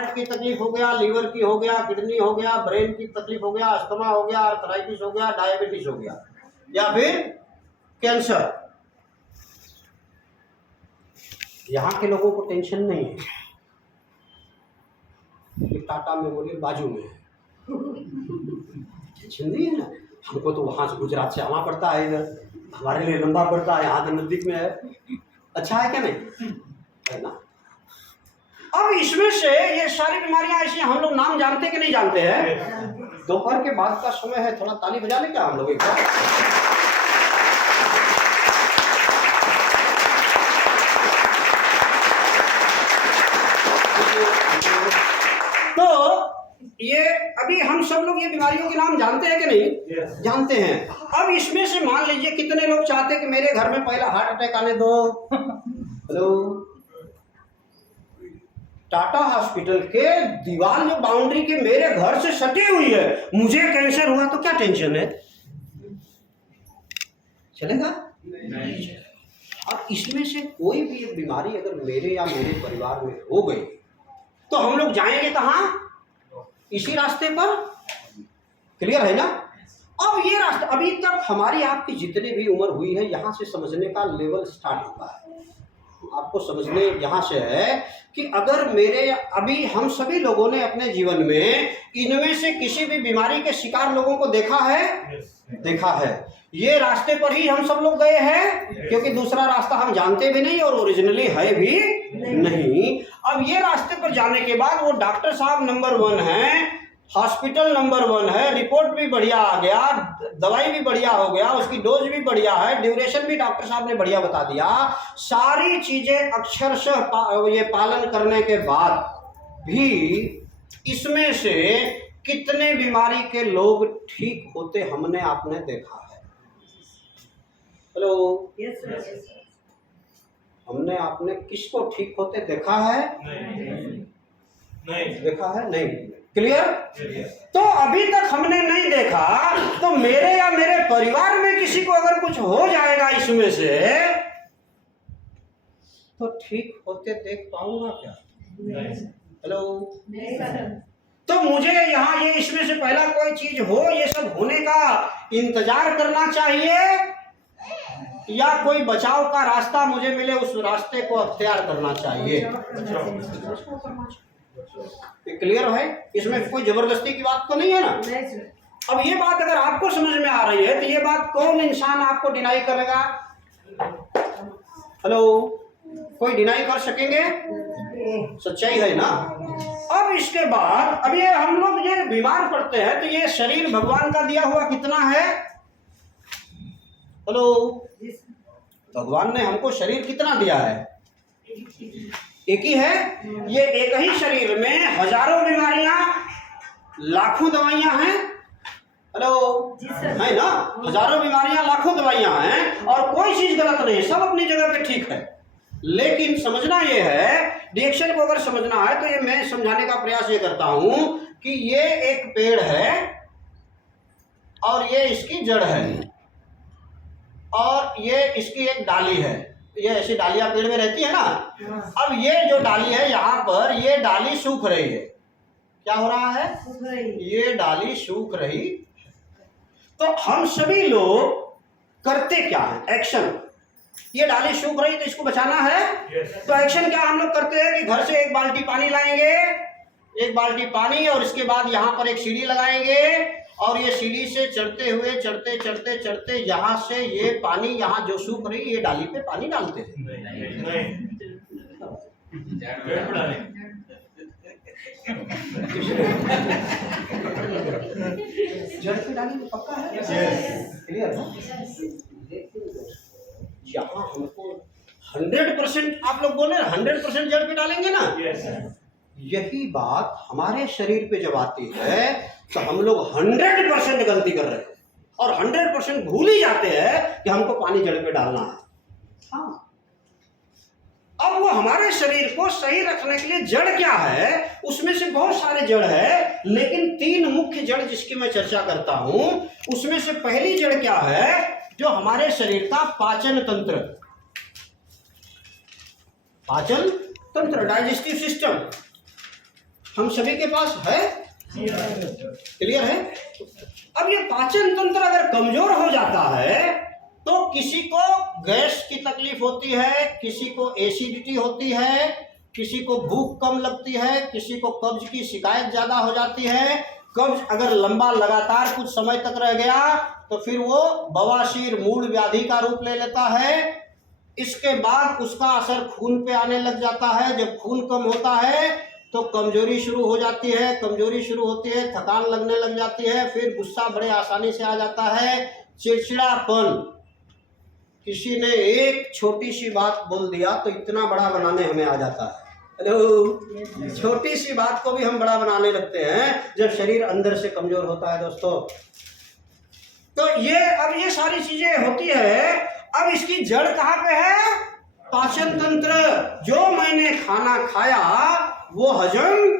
Heart की तकलीफ हो गया, लीवर की हो गया, किडनी हो गया, ब्रेन की तकलीफ हो गया, अस्थमा हो गया, आर्थराइटिस हो गया, डायबिटीज हो गया, या फिर कैंसर। यहाँ के लोगों को टेंशन नहीं है कि टाटा मेमोरियल बाजू में है, टेंशन नहीं है ना। हमको तो वहाँ से गुजरात से आना पड़ता है, इधर हमारे लिए लंबा पड़ता है, यहाँ तो नज़दीक में है। अच्छा है क्या नहीं है ना। अब इसमें से ये सारी बीमारियां ऐसी, हम लोग नाम जानते कि नहीं जानते हैं। दोपहर के बाद का समय है, थोड़ा ताली बजा लें क्या हम लोग एक बार। तो ये अभी हम सब लोग ये बीमारियों के नाम जानते हैं कि नहीं जानते हैं। अब इसमें से मान लीजिए कितने लोग चाहते हैं कि मेरे घर में पहला हार्ट अटैक आने दो। हेलो, टाटा हॉस्पिटल के दीवार जो बाउंड्री के मेरे घर से सटी हुई है, मुझे कैंसर हुआ तो क्या टेंशन है, चलेगा नहीं। अब इसमें से कोई भी एक बीमारी अगर मेरे या मेरे परिवार में हो गई तो हम लोग जाएंगे कहाँ, इसी रास्ते पर। क्लियर है ना। अब ये रास्ता अभी तक हमारी आपकी जितनी भी उम्र हुई है, यहाँ से समझने का लेवल स्टार्ट हुआ है। आपको समझने यहाँ से है कि अगर मेरे अभी हम सभी लोगों ने अपने जीवन में इनमें से किसी भी बीमारी के शिकार लोगों को देखा है, देखा है। ये रास्ते पर ही हम सब लोग गए हैं, क्योंकि दूसरा रास्ता हम जानते भी नहीं और ओरिजिनली है भी नहीं। अब ये रास्ते पर जाने के बाद वो डॉक्टर साहब नंबर 1 है, हॉस्पिटल नंबर 1 है, रिपोर्ट भी बढ़िया आ गया, दवाई भी बढ़िया हो गया, उसकी डोज भी बढ़िया है, ड्यूरेशन भी डॉक्टर साहब ने बढ़िया बता दिया। सारी चीजें अक्षरशः ये पालन करने के बाद भी इसमें से कितने बीमारी के लोग ठीक होते हमने आपने देखा है। हेलो, हमने आपने किसको ठीक होते देखा है? नहीं देखा है, नहीं। क्लियर। तो अभी तक हमने नहीं देखा, तो मेरे या मेरे परिवार में किसी को अगर कुछ हो जाएगा इसमें से, तो ठीक होते देख पाऊंगा क्या? हेलो, तो मुझे यहाँ ये इसमें से पहला कोई चीज हो, ये सब होने का इंतजार करना चाहिए, या कोई बचाव का रास्ता मुझे मिले उस रास्ते को अख्तियार करना चाहिए। क्लियर है। इसमें कोई जबरदस्ती की बात तो नहीं है ना। अब ये बात अगर आपको समझ में आ रही है तो ये बात कौन इंसान आपको डिनाई करेगा? हेलो, कोई डिनाई कर सकेंगे? सच्चाई है ना। अब इसके बाद अब ये हम लोग ये बीमार पड़ते हैं तो ये शरीर भगवान का दिया हुआ कितना है? हेलो, भगवान ने हमको शरीर कितना दिया है? एक ही है। ये एक ही शरीर में हजारों बीमारियां, लाखों दवाइयां हैं। हेलो, है ना। हजारों बीमारियां, लाखों दवाइयां हैं और कोई चीज गलत नहीं, सब अपनी जगह पे ठीक है। लेकिन समझना ये है, रिएक्शन को अगर समझना है तो ये मैं समझाने का प्रयास ये करता हूं कि ये एक पेड़ है और ये इसकी जड़ है और ये इसकी एक डाली है। ये ऐसी डालियां पेड़ में रहती है ना। अब ये जो डाली है यहाँ पर, ये डाली सूख रही है। क्या हो रहा है? ये डाली सूख रही। तो हम सभी लोग करते क्या है? एक्शन। ये डाली सूख रही तो इसको बचाना है। तो एक्शन क्या हम लोग करते हैं कि घर से 1 बाल्टी पानी लाएंगे, 1 बाल्टी पानी, और इसके बाद यहाँ पर एक सीढ़ी लगाएंगे और ये सीढ़ी से चढ़ते हुए चढ़ते चढ़ते चढ़ते यहाँ से ये पानी, यहाँ जो सूख रही ये डाली पे पानी डालते हैं। जड़ पे डाली तो पक्का है। क्लियर है। यहाँ हमको 100% आप लोग बोले 100% जड़ पे डालेंगे ना। यही बात हमारे शरीर पे जब आती है तो हम लोग 100% गलती कर रहे हैं और 100% भूल ही जाते हैं कि हमको पानी जड़ पे डालना है। हाँ, अब वो हमारे शरीर को सही रखने के लिए जड़ क्या है, उसमें से बहुत सारे जड़ है, लेकिन 3 मुख्य जड़ जिसकी मैं चर्चा करता हूं, उसमें से पहली जड़ क्या है? जो हमारे शरीर का पाचन तंत्र, पाचन तंत्र, डाइजेस्टिव सिस्टम। हम सभी के पास है, क्लियर है। अब ये पाचन तंत्र अगर कमजोर हो जाता है तो किसी को गैस की तकलीफ होती है, किसी को एसिडिटी होती है, किसी को भूख कम लगती है, किसी को कब्ज की शिकायत ज्यादा हो जाती है। कब्ज अगर लंबा लगातार कुछ समय तक रह गया तो फिर वो बवासीर मूल व्याधि का रूप ले लेता है। इसके बाद उसका असर खून पे आने लग जाता है। जब खून कम होता है तो कमजोरी शुरू हो जाती है, कमजोरी शुरू होती है, थकान लगने लग जाती है, फिर गुस्सा बड़े आसानी से आ जाता है, चिड़चिड़ापन। किसी ने एक छोटी सी बात बोल दिया तो इतना बड़ा बनाने हमें आ जाता है। हेलो, छोटी सी बात को भी हम बड़ा बनाने लगते हैं जब शरीर अंदर से कमजोर होता है दोस्तों। तो ये सारी चीजें होती है। अब इसकी जड़ कहाँ पे है? पाचन तंत्र। जो मैंने खाना खाया वो हजम